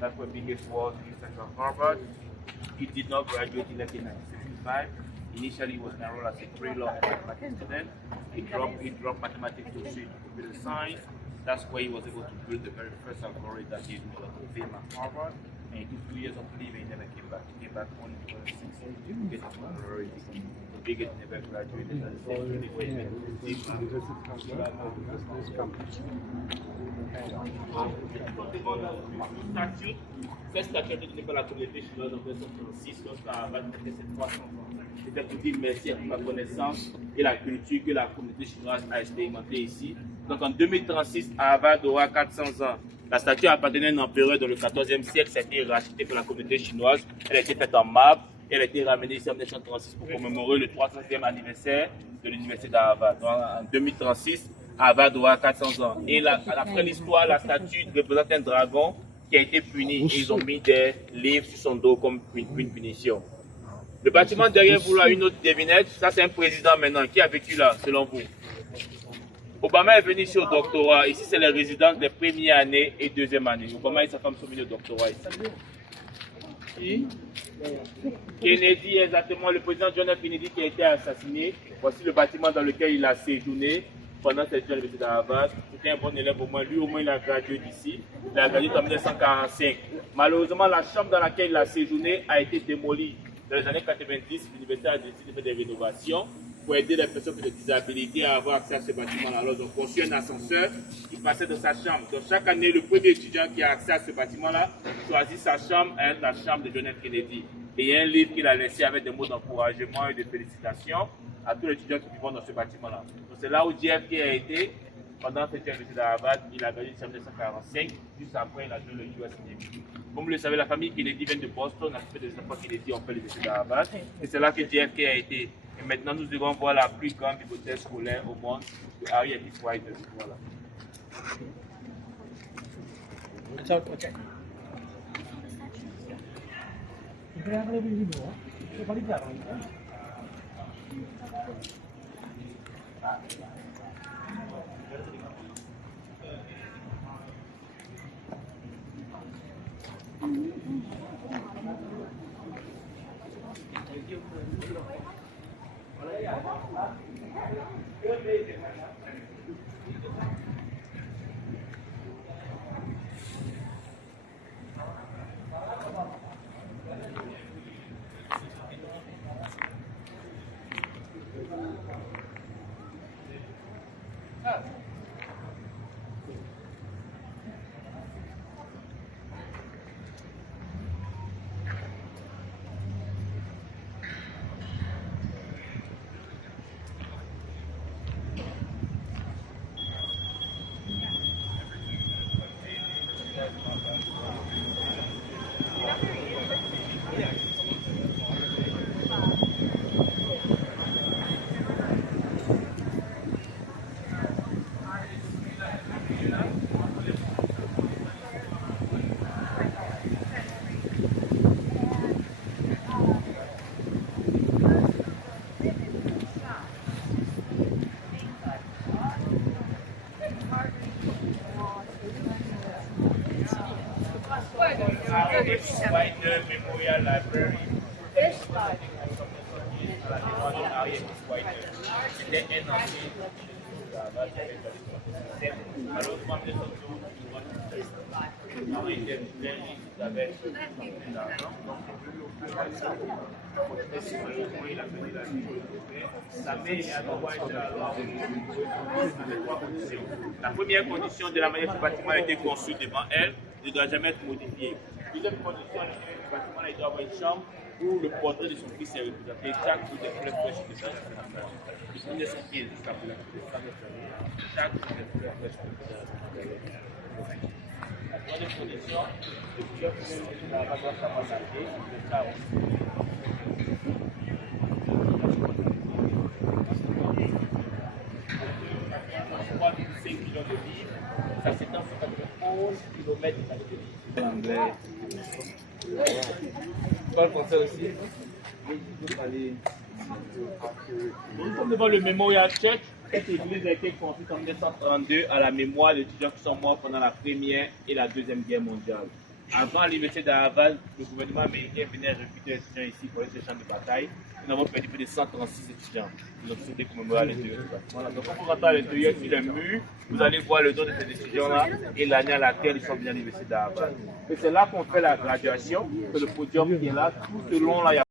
That's what biggest was in Central Harvard. He did not graduate in 1975. Initially, he was enrolled as a pre-law mathematics student. He dropped mathematics to switch to computer science. That's where he was able to build the very first algorithm that gave him a lot of fame at Harvard. And he took 2 years of leave and he never came back. He came back only for 6 years to get his honorary degree. The biggest never graduated. And the same really way he statut, fait statut de par la communauté chinoise en 1936, lorsqu'à Harvard était ses 300 ans. C'était pour dire merci à toute la connaissance et la culture que la communauté chinoise a expérimenté ici. Donc en 2036, Harvard aura 400 ans. La statue appartenait à un empereur dans le 14e siècle, ça a été racheté par la communauté chinoise. Elle a été faite en marbre et elle a été ramenée ici en 1936 pour commémorer le 300e anniversaire de l'université d'Harvard. Donc en 2036, Harvard aura 400 ans. Et après l'histoire, la statue représente un dragon qui a été puni. Et ils ont mis des livres sur son dos comme une punition. Le bâtiment derrière vous, là, une autre devinette, ça c'est un président maintenant. Qui a vécu là, selon vous? Obama est venu ici au doctorat. Ici, c'est les résidences des premières années et deuxième année. Obama et sa femme sont venus au doctorat ici. Kennedy, exactement, le président John F. Kennedy qui a été assassiné. Voici le bâtiment dans lequel il a séjourné pendant cette études à l'université d'Harvard. C'était un bon élève au moins. Lui, au moins, il a gradué d'ici. Il a gradué en 1945. Malheureusement, la chambre dans laquelle il a séjourné a été démolie. Dans les années 90, l'université a décidé de faire des rénovations pour aider les personnes avec des disabilités à avoir accès à ce bâtiment-là. Alors, ils ont conçu un ascenseur qui passait dans sa chambre. Donc, chaque année, le premier étudiant qui a accès à ce bâtiment-là choisit sa chambre et la chambre de John F. Kennedy. Et il y a un livre qu'il a laissé avec des mots d'encouragement et de félicitations à tous les étudiants qui vivent dans ce bâtiment-là. Donc, c'est là où JFK a été pendant cette université d'Harvard. Il a gagné en 1945. Juste après, il a joué le US Navy. Comme vous le savez, la famille Kennedy vient de Boston. La plupart des enfants Kennedy ont fait l'université d'Harvard. Et c'est là que JFK a été. Et maintenant, nous devons voir la plus grande bibliothèque scolaire au monde, de Harry Ellis White. Voilà. Okay. White Memorial Library. C'était un ancien. Malheureusement, les autres jours, il a fait la vie. Sa mère est à droite la première condition de la manière que le bâtiment a été conçu devant elle ne doit jamais être modifiée. Deuxième condition, le bâtiment doit avoir une chambre où le portrait de son fils est représenté. Chaque jour des fleurs fraîches de sa femme. Il prenait son pied jusqu'à la chaque jour des fleurs fraîches de sa femme. La troisième condition, le cœur de la valeur savannager, le charme. De livres, ça s'étend sur 91 km de Anglais. Tu parles français aussi? Nous sommes devant le Memorial Church. Cette église a été construite en 1932 à la mémoire d'étudiants qui sont morts pendant la Première et la Deuxième Guerre mondiale. Avant l'université d'Harvard, le gouvernement américain venait recruter les étudiants ici pour les champs de bataille. Nous avons perdu plus de 136 étudiants. Nous avons souhaité commémorer à l'intérieur. Voilà. Donc, quand vous rentrez à l'intérieur sur les murs, vous allez voir le nom de ces étudiants-là et l'année à laquelle ils sont venus à l'université d'Harvard. Et c'est là qu'on fait la graduation, c'est le podium qui est là. Tout le long, là, il y a